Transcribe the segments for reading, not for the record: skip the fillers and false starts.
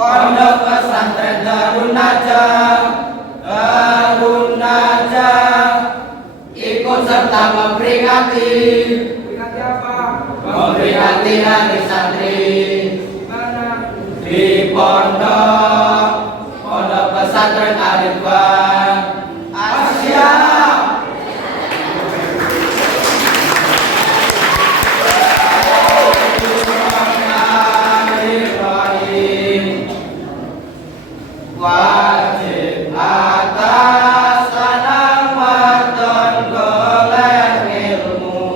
Pondok Pesantren Darun Najah, ikut serta memperingati apa? memperingati hari santri Mana? di Pondok Pesantren Al-Ridwan Asia. Wajib atas anak wadon golek ilmu,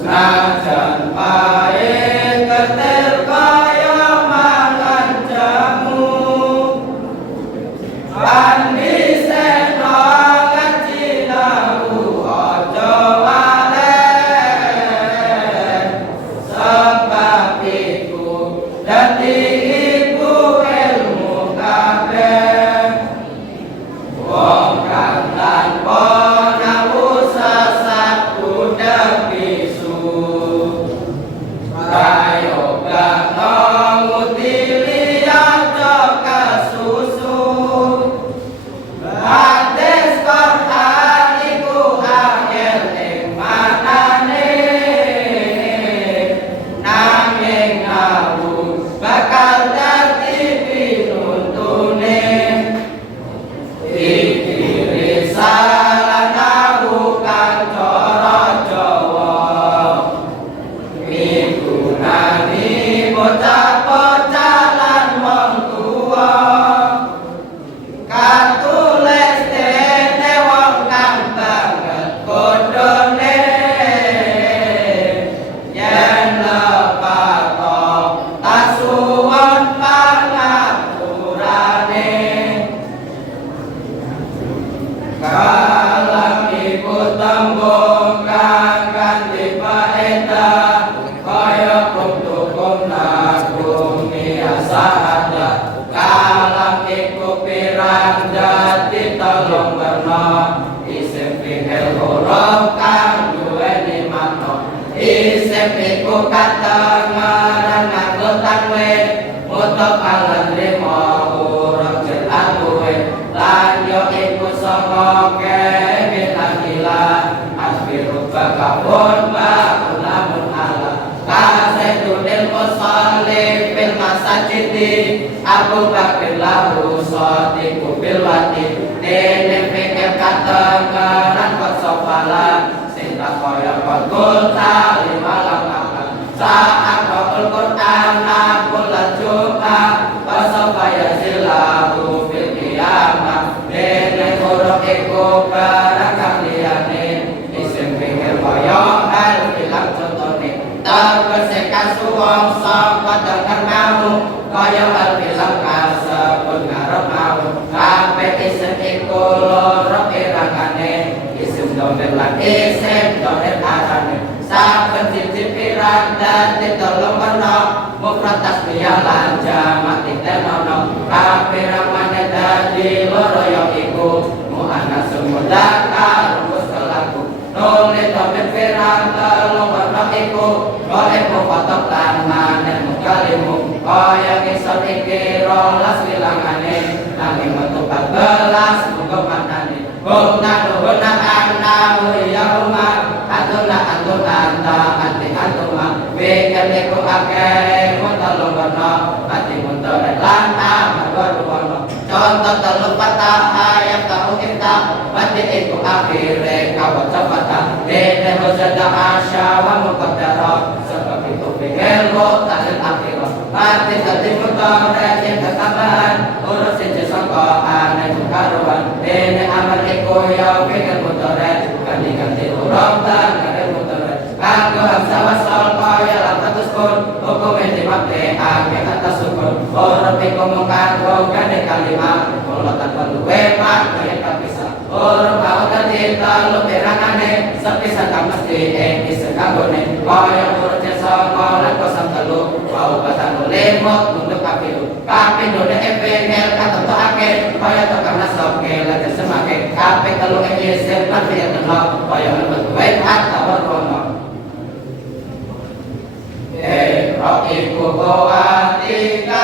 senajan pahit ketir kaya mangan jamu. Andi seno ngaji nahu ojo waleh, sebab iku dadi Abu Bakr lahu sadiku bilwati dene pikir katengeran kot sofala sinta koya kot kulta lima langkah saat kokul Qur'an akul lajum'a wasofaya silahu fil qiyamah dene huruf iku barang kakliyane isim pikir koyo hal bilang contohnya terbesekan suwong sangka dengar mau kaya al-bilang kasebut ngarep mau kabeh isim iku loro pirangane isim domir lan isim domir arane saben siji pirang dadi telung ana mufrad tasbiyah lan jamak tenono kapirang maneh dadi loro ya iku muannas mudzakkar mustalaku nulis domir pirang telung ana iku golek foto lan maneh mukalimu kaya kisah iki rolas bilangane nanging metu 14 muga manane guna guna anahu yauma atuna anta ati antuma wekane ku akeh montalo warna ati montore lan amar warna contoh telu patah ayat tau kita mati iku akhire kawaca patah dene hojada asya wa muqaddara sebab itu pikir lo talil akhirah mati tadi mutore yang kekabahan urus siji sangka aneh karuan dene amal iku ya pikir mutore ganti urang dan kare mutore kanggo hamsa wasal kaya lantatus pun hukum intimate ake atas sukun urut iku mengkanggo gane kalimah mulut tanpa luwe mak kaya kapisah urut mau ganti telu pirangane sepisah kamesti isi kanggone kaya urut jasa lan kosam telu wau batang lemot untuk kapilu dode epengel katentu ake kaya tukang nasoke lagi semake kape telu isim lan fi'il telo kaya lebet wet atau rono iku koatika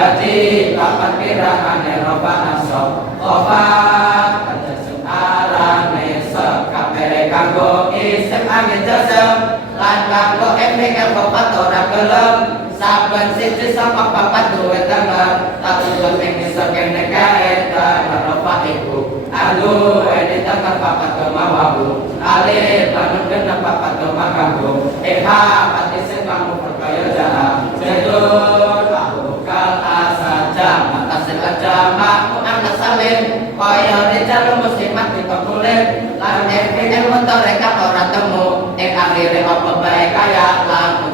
Dadi papat pirangane robana sofat kaca searane sekabeh kanggo isep angin jesem lan kanggo efek papat ora gelem saben siji saka papat duwe tenger tatun ing sekene kaetan roba iku alu ene tenger papat kemawabu alif lan genep papat kemakabu eha pati sing kamu perkaya jaha sedul aku kal asaja mata selaja maku anak salim kaya recal muslimat dikabulin lan efek motor reka ora temu akhire apa bae kaya lan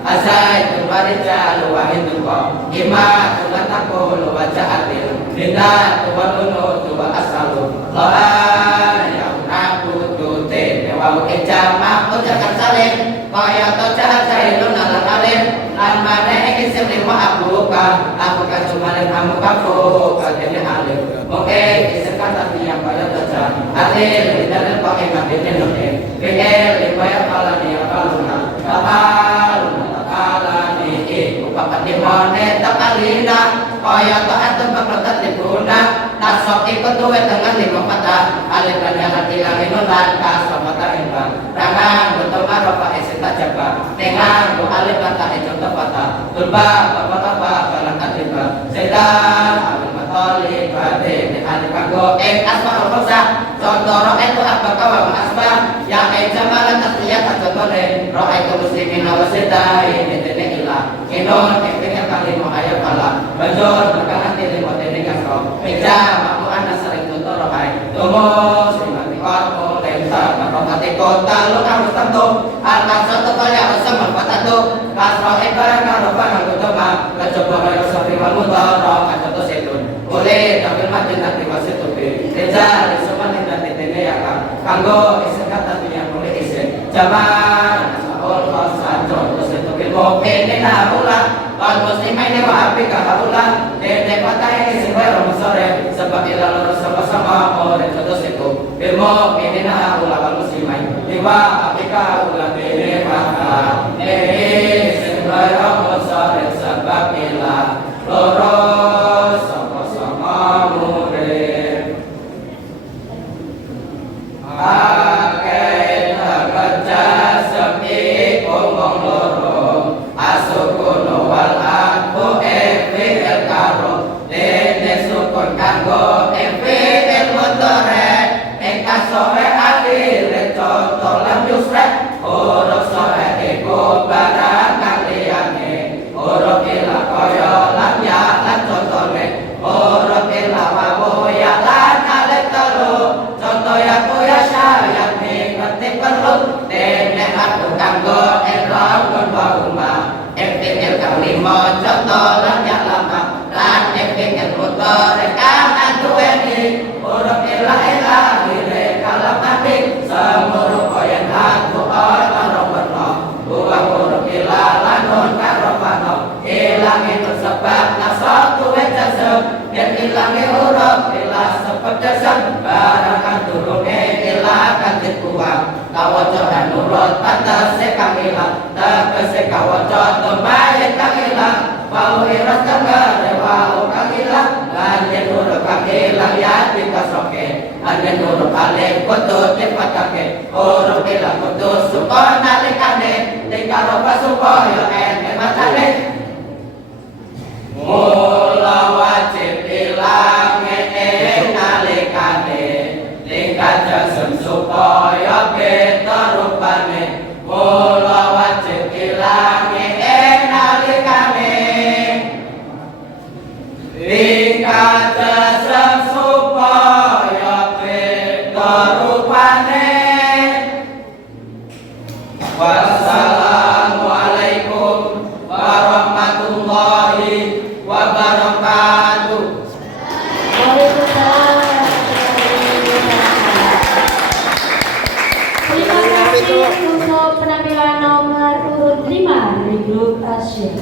Azai tubarija luwahin tuko Ima tulan tako luwaja atil Dinda tuwa luno tuwa asalu Lohan yang naku tute Dewa ukeja maku jakan salim Kaya to jahat jahilun ala alim Lan mana isim lima abuka Abuka cumarin amukaku Kadene alim Mungkin isim kata yang kaya toja Atil dinda kok iman dini nune Bihel lima ya kalani ya kaluna Kapaluna alani iku papat dimone takalina kaya to atem papat dipuna nasok iku duwe dengan lima patah alif lan hati langin lan kasabata imbang rangan betul marofa esita jaba dengan bu alif lan ta contoh patah turba papat apa balang atiba sedan alif matoli bade alif kanggo asma al-khosa contoh roh itu apa kawa asma yang jamalan tasliyat contohne roh itu muslimin wa sedai ini ilah inon efeknya kali mau ayat kala bajor berkangan tili modene kasro meja maku anda sering tutur rohai tumus dimati korpo lenta maromati kota lu harus tentu alkan satu kali harus semanfaat kasro ibarat karopan aku coba kecoba bayo sofi walmutoro kacoto setun boleh tapi mati nanti wasit tupi meja disuman nanti tene ya kanggo isen kata yang boleh isen jaman Allah sanjol Mungkin harulah Al muslimin wa abika harulah Dede patah ini simpai romo sore Sebab ilah lurus sama-sama Orang jodoh siku Ilmu ini harulah al muslimin Liwa abika harulah Dede patah Ini simpai romo sore Sebab ilah lurus sama-sama murid Akai terkerja Sepi ngomong loro Asukun wal aku FVL karo Dene sukun kanggo FVL motore Eka sore akhir contoh lam yusrek Huruf sore iku barang kaliane Huruf ila koyo lam ya lan contohne Huruf ila wawo ya lan alek telu Contoh ya kuya syayat nih ngerti perlu Dene aku kanggo error kun bahuma FPL kalimo contoh lan ya lama lan FPL motor rekaman duweni huruf ilah ilah dire kalam adik semuruh koyen aku orang berno buah huruf ilah lanun karofano ilang itu sebab nasab duwe jasem dan ilangi huruf ilah sebab jasem barakan turunnya ilah kantit kuat kawaco nurut pantas sekang ilang tegese kawaco tembayan kang ilang wau iras tengah wau kang ilang lanjen huruf kang ilang ya dikasoke lanjen huruf alif kutut dipatake huruf ilang kutut supaya nalikane dikaroba supaya ene matane mula wajib ilang ene nalikane dikajasem supaya kita rupane mula wajib ilangi nalikane dikajasem supaya kita rupane wassalamualaikum warahmatullahi wabarakatuh. Terima kasih untuk penampilan nomor urut 5 dari grup Asia.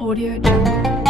Audio Jungle.